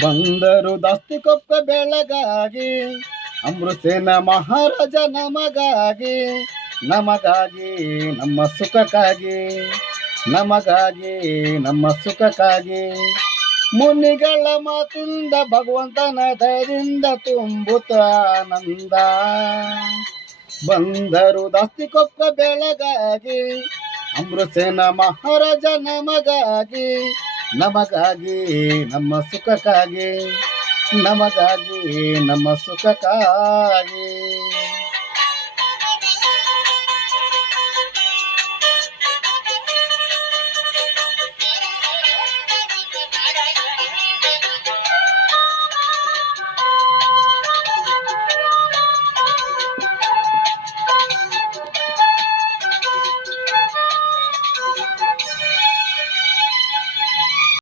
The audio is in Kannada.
ಬಂದರು ದಾಸ್ತಿಕೊಪ್ಪ ಬೆಳಗಾಗಿ ಅಮೃತಸೇನ ಮಹಾರಾಜ ನಮಗಾಗಿ ನಮಗಾಗಿ ನಮ್ಮ ಸುಖಕ್ಕಾಗಿ ನಮಗಾಗಿ ನಮ್ಮ ಸುಖಕ್ಕಾಗಿ ಮುನಿಗಳ ಮಾತಿಂದ ಭಗವಂತನ ದಯದಿಂದ ತುಂಬುತ್ತ ಆನಂದ ಬಂದರು ದಾಸ್ತಿಕೊಪ್ಪ ಬೆಳಗಾಗಿ ಅಮೃತಸೇನ ಮಹಾರಾಜ ನಮಗಾಗಿ ನಮಗಾಗಿ ನಮ್ಮ ಸುಖಕ್ಕಾಗಿ ನಮಗಾಗಿ ನಮ್ಮ ಸುಖಕ್ಕಾಗಿ